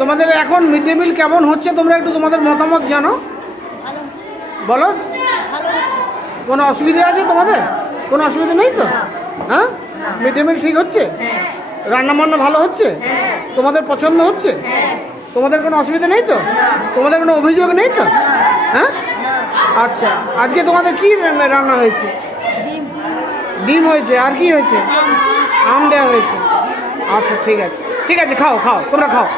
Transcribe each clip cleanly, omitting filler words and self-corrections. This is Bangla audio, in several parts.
তোমাদের এখন মিড ডে মিল কেমন হচ্ছে তোমরা একটু তোমাদের মতামত জানো, বলো। কোনো অসুবিধা আছে তোমাদের? কোনো অসুবিধা নেই তো? হ্যাঁ, মিড ডে মিল ঠিক হচ্ছে, রান্না বান্না ভালো হচ্ছে, তোমাদের পছন্দ হচ্ছে, তোমাদের কোনো অসুবিধা নেই তো? তোমাদের কোনো অভিযোগ নেই তো? হ্যাঁ, আচ্ছা। আজকে তোমাদের কি রান্না হয়েছে? ডিম হয়েছে, আর কি হয়েছে? আম দেওয়া হয়েছে। আচ্ছা, ঠিক আছে, ঠিক আছে, খাও খাও, তোমরা খাও।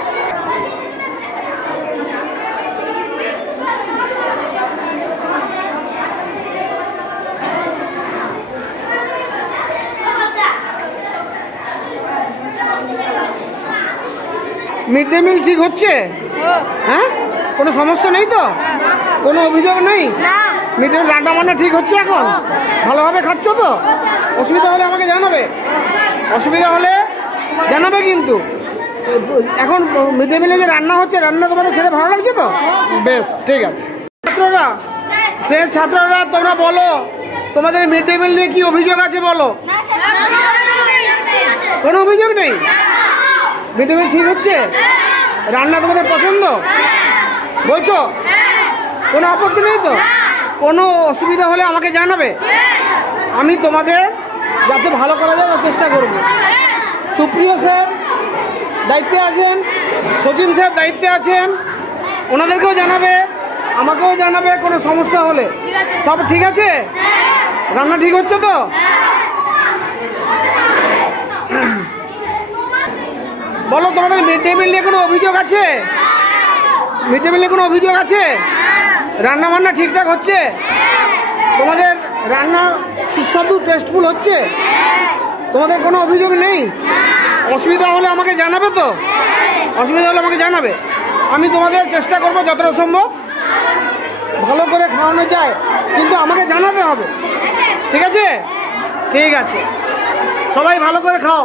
মিড ডে মিল ঠিক হচ্ছে? হ্যাঁ, কোনো সমস্যা নেই তো? কোনো অভিযোগ নেই? মিড ডে মিল রান্না বান্না ঠিক হচ্ছে এখন? ভালোভাবে খাচ্ছ তো? অসুবিধা হলে আমাকে জানাবে, অসুবিধা হলে জানাবে কিন্তু। এখন মিড ডে মিলে যে রান্না হচ্ছে, রান্না তোমাদের খেতে ভালো লাগছে তো? বেশ, ঠিক আছে। ছাত্ররা, সে ছাত্ররা তোমরা বলো, তোমাদের মিড ডে মিল নিয়ে কি অভিযোগ আছে বলো। কোনো অভিযোগ নেই? মিড ডে মিল ঠিক হচ্ছে? রান্না তোমাদের পছন্দ বলছো? কোনো আপত্তি নেই তো? কোনো অসুবিধা হলে আমাকে জানাবে, আমি তোমাদের যাতে ভালো করা যায় তার চেষ্টা করব। সুপ্রিয় স্যার দায়িত্বে আছেন, সচিন স্যার দায়িত্বে আছেন, ওনাদেরকেও জানাবে, আমাকেও জানাবে কোনো সমস্যা হলে। সব ঠিক আছে? রান্না ঠিক হচ্ছে তো? বলো, তোমাদের মিড ডে মিল নিয়ে কোনো অভিযোগ আছে? মিড ডে মিলে কোনো অভিযোগ আছে? রান্না বান্না ঠিকঠাক হচ্ছে? তোমাদের রান্না সুস্বাদু টেস্টফুল হচ্ছে? তোমাদের কোনো অভিযোগ নেই? অসুবিধা হলে আমাকে জানাবে তো? অসুবিধা হলে আমাকে জানাবে, আমি তোমাদের চেষ্টা করব যতটা সম্ভব ভালো করে খাওয়ানো যায়, কিন্তু আমাকে জানাতে হবে, ঠিক আছে? ঠিক আছে, সবাই ভালো করে খাও।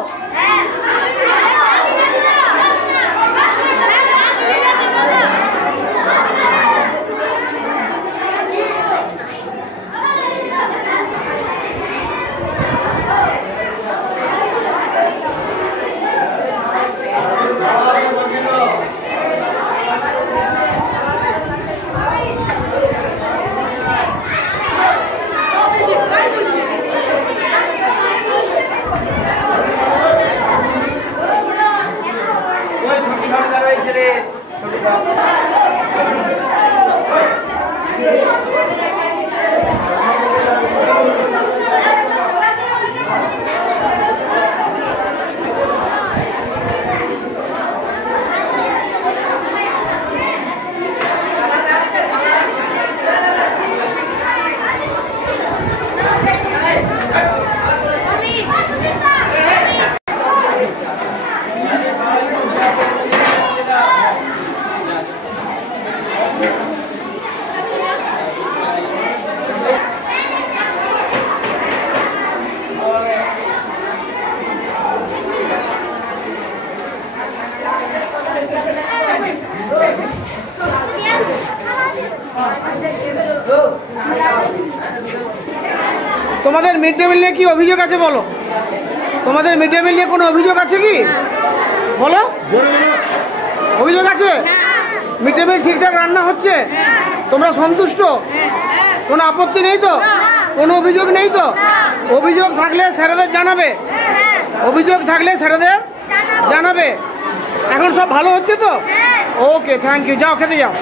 তোমাদের মিড ডে মিল নিয়ে কি অভিযোগ আছে বলো? তোমাদের মিড ডে মিল নিয়ে কোনো অভিযোগ আছে কি বলো? অভিযোগ আছে? মিড ডে মিল ঠিকঠাক রান্না হচ্ছে? তোমরা সন্তুষ্ট? কোনো আপত্তি নেই তো? কোনো অভিযোগ নেই তো? অভিযোগ থাকলে স্যারেদের জানাবে, অভিযোগ থাকলে স্যারেদের জানাবে। এখন সব ভালো হচ্ছে তো? ওকে, থ্যাংক ইউ, যাও খেতে যাও।